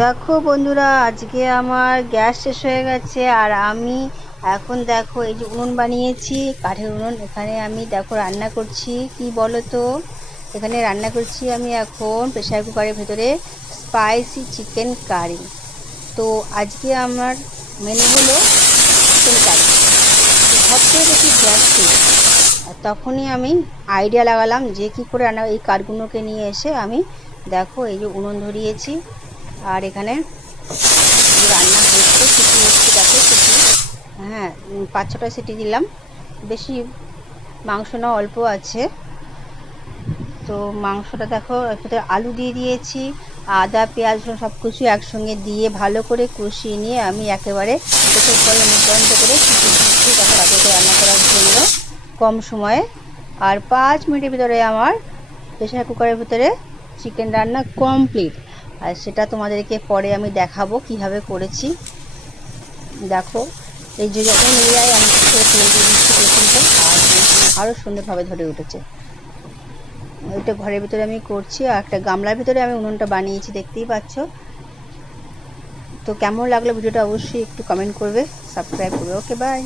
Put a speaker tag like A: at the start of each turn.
A: দেখো বন্ধুরা, আজকে আমার গ্যাস শেষ হয়ে গেছে আর আমি এখন দেখো এই যে উনুন বানিয়েছি, কাঠের উনুন। এখানে আমি দেখো রান্না করছি, কি বলো তো এখানে রান্না করছি আমি এখন প্রেশার কুকারের ভেতরে স্পাইসি চিকেন কারি। তো আজকে আমার মেনু হলো চিকেন কারি। সব থেকে বেশি গ্যাস ছিল। আর তখনই আমি আইডিয়া লাগালাম যে কী করে রান্না এই কাঠগুলোকে নিয়ে এসে আমি দেখো এই যে উনুন ধরিয়েছি। আর এখানে রান্না হচ্ছে সিটি হচ্ছে দেখো সিটি। হ্যাঁ পাঁচ ছটা সিটি দিলাম। বেশি মাংস না, অল্প আছে। তো মাংসটা দেখো এর আলু দিয়ে দিয়েছি, আদা, পেঁয়াজ সব কিছু একসঙ্গে দিয়ে ভালো করে কষিয়ে নিয়ে আমি একেবারে প্রেসার কুকারে মুখবন্ধ করে সিটি দিচ্ছি দেখো তাদেরকে রান্না করার জন্য কম সময়ে। আর পাঁচ মিনিটের ভিতরে আমার প্রেশার কুকারের ভিতরে চিকেন রান্না কমপ্লিট। আর সেটা তোমাদেরকে পরে আমি দেখাবো কীভাবে করেছি। দেখো, এই যে যখন নিয়ে যায় আমি আরও সুন্দরভাবে ধরে উঠেছে। ওইটা ঘরের ভিতরে আমি করছি, আর একটা গামলার ভিতরে আমি উনুনটা বানিয়েছি, দেখতেই পাচ্ছ। তো কেমন লাগল ভিডিওটা অবশ্যই একটু কমেন্ট করবে সাবস্ক্রাইব করবে। Okay bye